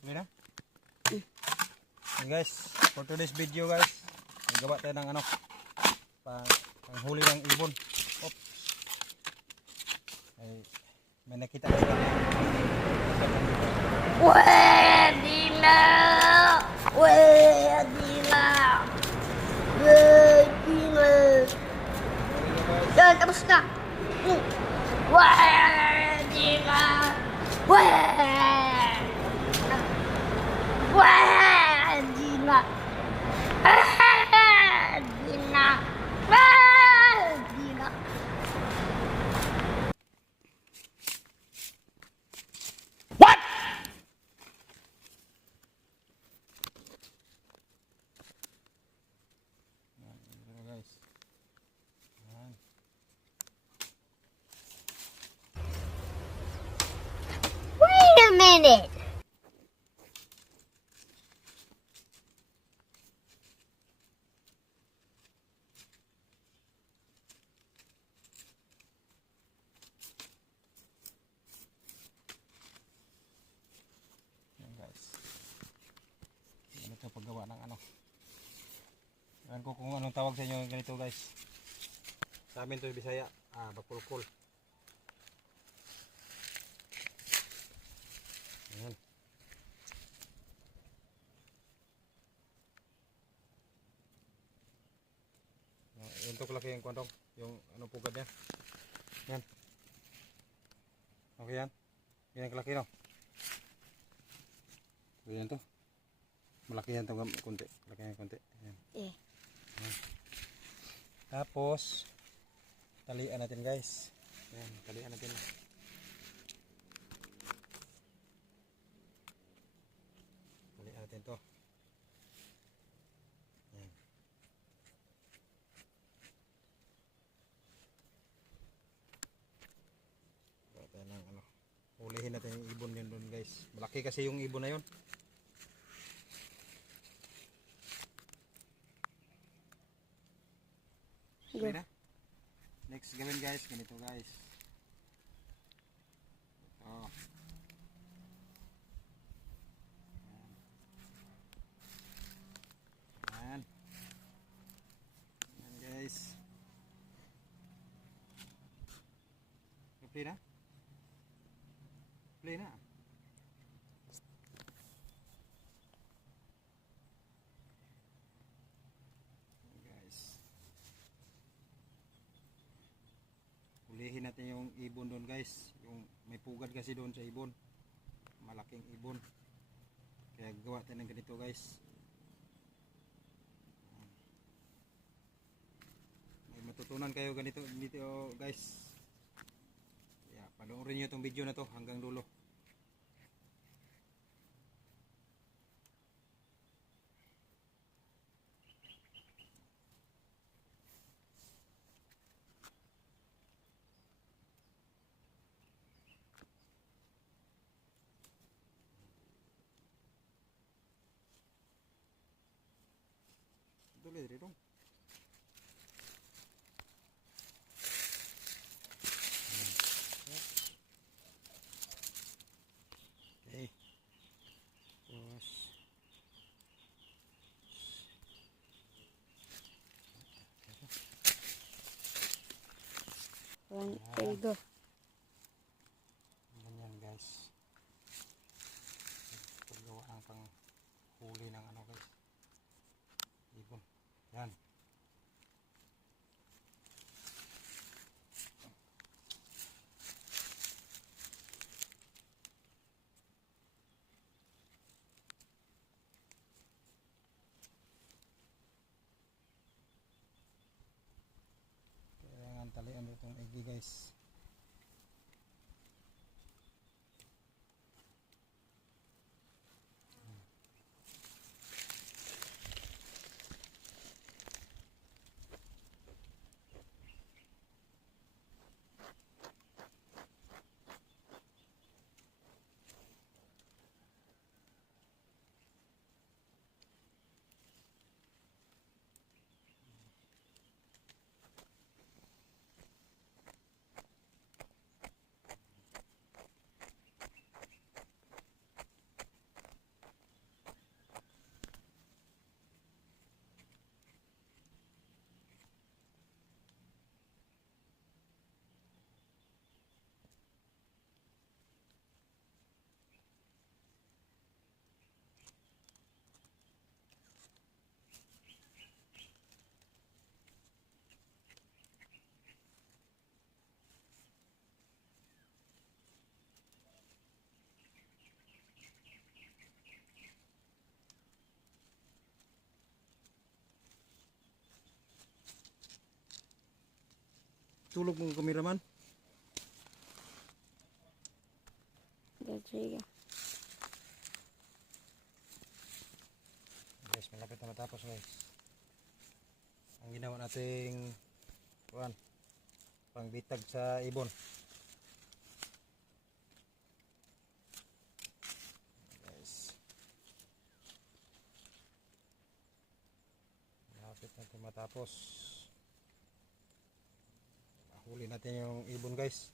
Tuloy na? And guys, for today's video guys, magawa tayo ng ano, panghuli ng ibon. Oops. Ay, may nakita tayo. Pwede na! Pwede na! Pwede na! Yan, tapos na! Pwede na! Pwede na! Pwede na! Pwede na! Pwede na! Guys. Yan. Wait a minute! Yan guys. Ganito paggawa ng ano. Alam ko kung anong tawag sa inyo ganito guys. Sa amin to Bisaya, bakulkol. Ayan. Yung to kalaki yung kwantong, yung anong pugad niya. Yan. Okay yan. Yan ang kalaki no. Yan to. Malaki yan to konti. Malaki yan konti. Ayan. Ayan. Tapos talian natin guys. Ayan, talian natin. Talian natin to. Ayan. Tayo ng ano. Hulihin natin yung ibon yun doon guys. Malaki kasi yung ibon na yun. Okay na. Next gawin guys, ganito guys. Ito. Ayan. Ayan guys. Play na? Play na. Hulihin natin yung ibon doon guys. Yung may pugad kasi doon sa ibon. Malaking ibon. Kaya gawa tayo ng ganito guys. May matutunan kayo ganito dito guys. Kaya panoorin nyo itong video na to hanggang dulo. Tuloy dito. Okay. Terus. There you go. Ganyan guys. Paggawa ng panghuli ng ano guys. Ibon. Yan. Kailangan talian itong igi guys. tulog mong kameraman. Sige. Guys, malapit na matapos guys. Ang ginawa nating pangbitag sa ibon. Guys. Malapit na ito matapos. Huli natin yung ibon guys.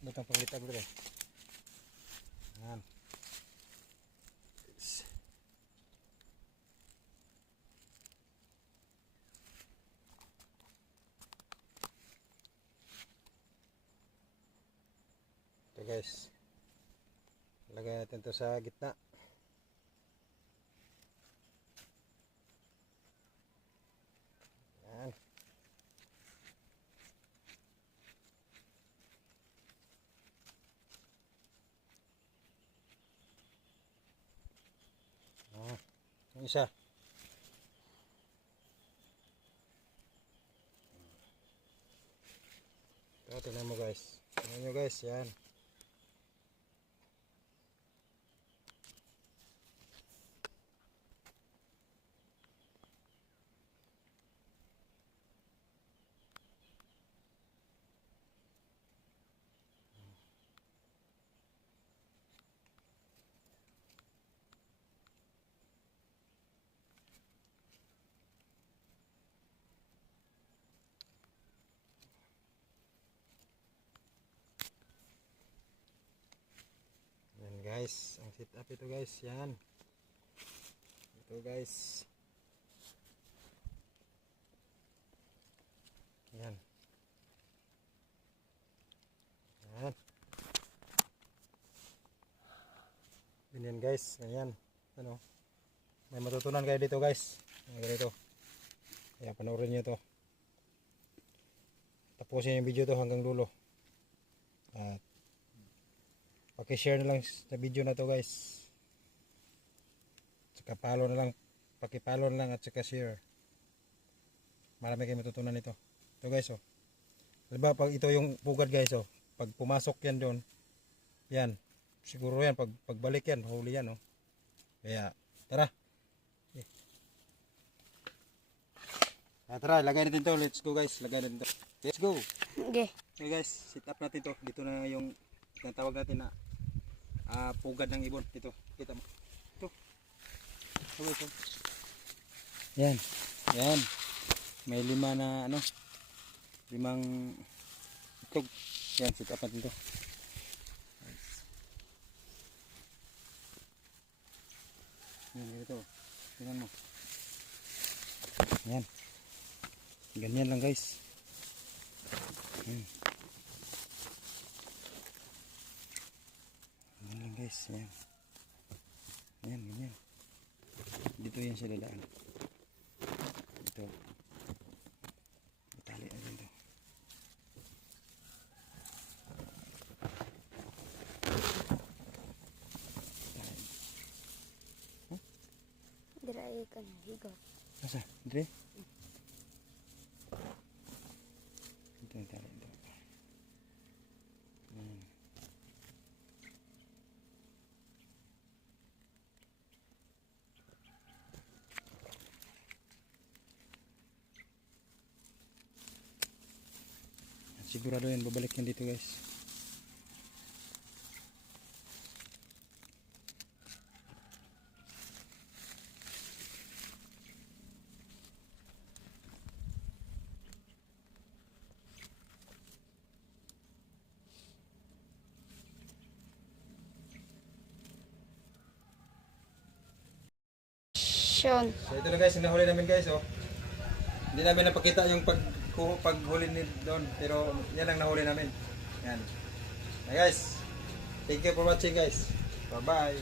Datang panglitag dito. Yan. Ito guys. Lagay natin to sa gitna. Yan. Yung isa. Ito, tingnan mo guys. Tingnan nyo guys, yan. Yan guys, ang sit up ito guys, yan. Ito guys. Yan. Yan. Ganyan guys, ganyan. Ano? May matutunan kayo dito guys. Ganito. Kaya panoorin nyo to. Tapusin yung video to hanggang dulo. At paki-share na lang sa video na to guys. Saka follow na lang, paki-follow na lang at saka share. Marami kayong matutunan nito. Ito guys oh. Diba pag ito yung pugad guys oh. Pag pumasok yan doon, yan. Siguro yan pagbalik yan, huli yan oh. Kaya tara. Okay. Tara, lagay natin to. Let's go guys, lagay natin to. Let's go. Okay. Okay guys, sit up natin to. Dito na yung tawag natin na pugad ng ibon. Ito, kita mo. Ito. Ito guys. Oh. Yan. Yan. May 5 na ano. 5 itlog. Yan, sit up natin to. Yan, ito. Tingnan mo. Yan. Ganyan lang guys. Ganyan lang guys. Yan. Yan, ganyan. Dito yan sila daan. Dito. Kaya ka na, higot. Asa? Dre? Ito yung tali. Ito. Sigurado yan, babalik yan dito guys. Sean. So ito na guys, yung nahuli namin guys oh. Hindi namin napakita yung paghuli ni doon, pero yan ang nahuli namin. Yan. Hey guys, thank you for watching guys. Bye bye.